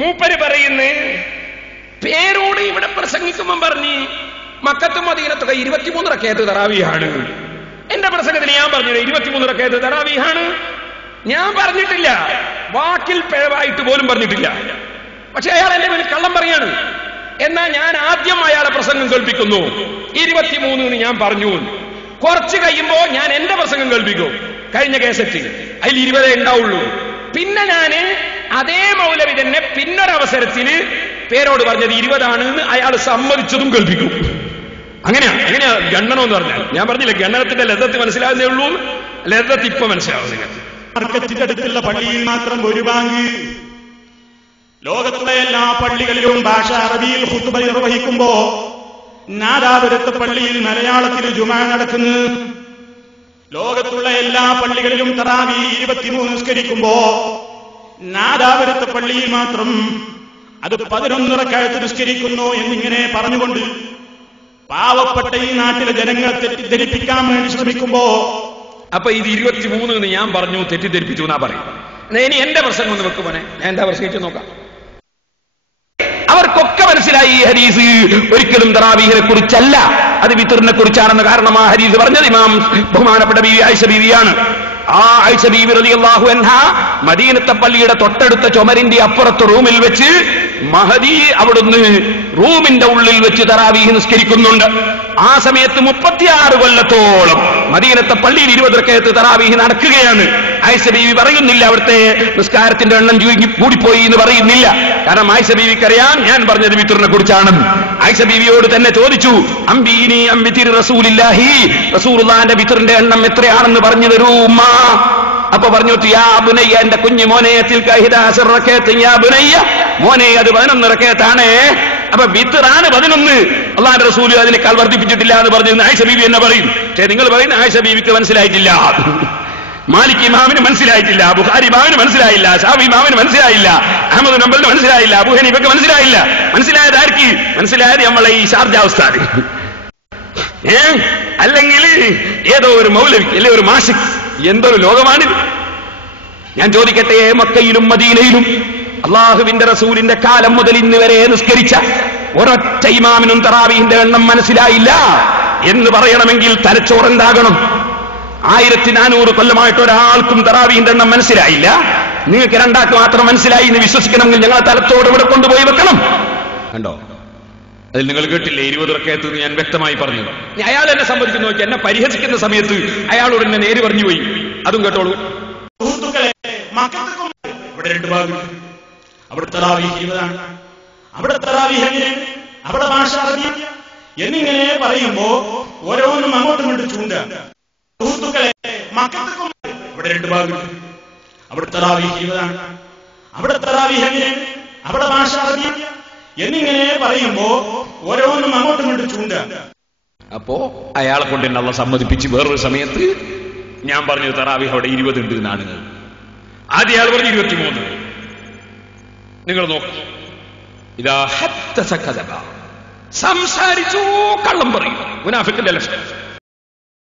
മൂപ്പര് പറയുന്നു, പേരോട് ഇവിടെ പ്രസംഗിക്കുമ്പം പറഞ്ഞ് മക്കത്തും മദീനത്തൊക്കെ 23 റക്അത്ത് തറാവീഹാണ്. എന്റെ പ്രസംഗത്തിൽ ഞാൻ പറഞ്ഞു 23 റക്അത്ത് തറാവീഹാണ്. ഞാൻ പറഞ്ഞിട്ടില്ല, വാക്കിൽ പിഴവായിട്ട് പോലും പറഞ്ഞിട്ടില്ല. പക്ഷെ അയാൾ എന്റെ മേൽ കള്ളം പറയാണ്. എന്നാ ഞാൻ ആദ്യം അയാളെ പ്രസംഗം കേൾപ്പിക്കുന്നു, 23 ഞാൻ പറഞ്ഞു. കുറച്ച് കഴിയുമ്പോ ഞാൻ എന്റെ പ്രസംഗം കേൾപ്പിക്കും, കഴിഞ്ഞ കേസറ്റ്, അതിൽ 20 ഉണ്ടാവുള്ളൂ. പിന്നെ ഞാന് അതേ മൗലവി തന്നെ പിന്നൊരവസരത്തിൽ പേരോട് പറഞ്ഞത് 20 അയാൾ സമ്മതിച്ചതും കേൾപ്പിക്കും. അങ്ങനെയാ ഗണ്ണനം എന്ന് പറഞ്ഞാൽ. ഞാൻ പറഞ്ഞില്ല, ഗണ്ണനത്തിന്റെ ലദ്ദത്ത് മനസ്സിലാകുന്നേ ഉള്ളൂ, ലദ്ദത്ത് ഇപ്പൊ മനസ്സിലാവും നിങ്ങൾക്ക്. മാർക്കറ്റിന്റെ അടുത്തുള്ള പള്ളിയിൽ മാത്രം ഒരു ബാങ്ക്. ലോകത്തുള്ള എല്ലാ പള്ളികളിലും ഭാഷ അറബിയിൽ ഖുത്ബ നിർവഹിക്കുമ്പോ നാദാപുരത്തെ പള്ളിയിൽ മലയാളത്തിൽ ജുമാ നടക്കുന്നു. ലോകത്തുള്ള എല്ലാ പള്ളികളിലും തറാവീ 23 നിസ്കരിക്കുമ്പോ നാദാപുരത്തെ പള്ളിയിൽ മാത്രം അത് 11 റക്അത്ത് നിസ്കരിക്കുന്നു എന്നിങ്ങനെ പറഞ്ഞുകൊണ്ട് പാവപ്പെട്ട ഈ നാട്ടിലെ ജനങ്ങളെ തെറ്റിദ്ധരിപ്പിക്കാൻ വേണ്ടി ശ്രമിക്കുമ്പോ, അപ്പൊ ഇത് 23 ഞാൻ പറഞ്ഞു, തെറ്റിദ്ധരിപ്പിച്ചു എന്നാ പറയും. ഇനി എന്റെ പ്രസംഗം ഒന്ന് വെക്കുമോനെ, ഞാൻ എന്താ പ്രസംഗിച്ചു നോക്കാം. അവർക്കൊക്കെ മനസ്സിലായി ഈ ഹദീസ് ഒരിക്കലും തറാവീഹിനെ കുറിച്ചല്ല, അത് വിത്റിനെ കുറിച്ചാണെന്ന്. കാരണം ആ ഹദീസ് പറഞ്ഞത് ഇമാം ബഹുമാനപ്പെട്ട ബീവി ആയിഷ ബീവിയാണ്. ആ ആയിഷ ബീവി റളിയല്ലാഹു അൻഹാ മദീനത്തെ പള്ളിയുടെ തൊട്ടടുത്ത ചുമരിന്റെ അപ്പുറത്ത് റൂമിൽ വെച്ച് മഹദി അവിടുന്ന് റൂമിന്റെ ഉള്ളിൽ വെച്ച് തറാവീഹ് നിസ്കരിക്കുന്നുണ്ട്. ആ സമയത്ത് 36 കൊല്ലത്തോളം മദീനത്തെ പള്ളിയിൽ 20 റക്അത്ത് തറാവീഹ് നടക്കുകയാണ്. ആയിഷ ബീവി പറയുന്നില്ല അവിടുത്തെ നിസ്കാരത്തിന്റെ എണ്ണം കൂടിപ്പോയി എന്ന് പറയുന്നില്ല. കാരണം ആയിഷ ബീവിക്കറിയാം ഞാൻ പറഞ്ഞത് വിത്റിനെ കുറിച്ചാണ്. ആയിഷ ബീവിയോട് തന്നെ ചോദിച്ചു, അംബീനി അംബിതിർ റസൂലില്ലാഹി, റസൂലുള്ളാഹിന്റെ വിത്റിന്റെ എണ്ണം എത്രയാണെന്ന് പറഞ്ഞു തരൂ ഉമ്മ. അപ്പൊ പറഞ്ഞു, യാ ബുനയ്യ, എന്റെ കുഞ്ഞു മോനെ, തിൽക 11 റക്അത്ത്, യാ ബുനയ്യ, മോനെ അത് 11 റക്അത്താണ്. അപ്പൊ വിത്റാണ് 11. അല്ലാഹുവിന്റെ റസൂൽ അതിനേക്കാൾ വർദ്ധിപ്പിച്ചിട്ടില്ല എന്ന് പറഞ്ഞു ആയിഷ ബീവി എന്നെ പറയും. പക്ഷേ നിങ്ങൾ പറയുന്ന ആയിഷ ബീവിക്ക് മനസ്സിലായിട്ടില്ല, മാലിക് ഇമാമിന് മനസ്സിലായിട്ടില്ല, ബുഖാരി ഇമാമിന് മനസ്സിലായില്ല, ഷാഫി ഇമാമിന് മനസ്സിലായില്ല, അഹ്മദ് നംബലിന് മനസ്സിലായില്ല, അബൂ ഹനീഫയ്ക്ക് മനസ്സിലായില്ല. മനസ്സിലായത് ആർക്ക്? മനസ്സിലായത് നമ്മളെ ഈ ഷാർജ ഉസ്താദ്, അല്ലെങ്കിൽ ഏതോ ഒരു മൗലവി, അല്ലെ ഒരു മാഷിക്. എന്തൊരു ലോകമാണിത്. ഞാൻ ചോദിക്കട്ടെ, മക്കയിലും മദീനയിലും അള്ളാഹുവിന്റെ റസൂലിന്റെ കാലം മുതൽ ഇന്ന് വരെ നിസ്കരിച്ച ഒരൊറ്റ ഇമാമിനും തറാവീഹിന്റെ എണ്ണം മനസ്സിലായില്ല എന്ന് പറയണമെങ്കിൽ തലച്ചോറുണ്ടാകണം. 1400 കൊല്ലമായിട്ട് ഒരാൾക്കും തറാവീഹിന്റെ എണ്ണം മനസ്സിലായില്ല. നിങ്ങൾക്ക് രണ്ടാൾക്ക് മാത്രം മനസ്സിലായി എന്ന് വിശ്വസിക്കണമെങ്കിൽ ഞങ്ങളെ തലത്തോട് ഇവിടെ കൊണ്ടുപോയി വെക്കണം. കണ്ടോ, അതിൽ നിങ്ങൾ കേട്ടില്ലേ 20 റക്അത്ത് ഞാൻ വ്യക്തമായി പറഞ്ഞു. അയാൾ എന്നെ സംബന്ധിച്ച് നോക്കി, എന്നെ പരിഹസിക്കുന്ന സമയത്ത് അയാളോട് എന്നെ നേര് പറഞ്ഞു പോയി. അതും കേട്ടോളൂ. ഇവിടെ 2 ഭാഗം. അവിടെ തറാവീഹ് 20 അവിടെ തറാവീഹ് എങ്ങനെയാണ്, അവിടെ ഭാഷ അറബി എന്നിങ്ങനെ പറയുമ്പോ ഓരോന്നും അങ്ങോട്ടും ഇങ്ങോട്ടും ചൂണ്ടുക. സുഹൃത്തുക്കളെ, ഇവിടെ 2 ഭാഗം. അവിടെ തറാവീഹ് 20 അവിടെ തറാവീഹ് എങ്ങനെയാണ്, അവിടെ ഭാഷ അറബി എന്നിങ്ങനെ പറയുമ്പോ ഓരോന്നും അങ്ങോട്ടും ഇങ്ങോട്ടും ചൂണ്ടുക. അപ്പോ അയാളെ കൊണ്ട് എന്നെ അള്ളാഹ് സമ്മതിപ്പിച്ച് വേറൊരു സമയത്ത് ഞാൻ പറഞ്ഞു തറാവീഹ് അവിടെ 20 ഉണ്ട് എന്നാണ്. ആദ്യം അയാൾ പറഞ്ഞു 23. നിങ്ങൾ നോക്കൂ, ഇതാ ഹദ്ദസ കദബ, സംസാരിച്ചു കള്ളം പറയും, മുനാഫിക്കിന്റെ ലക്ഷണം.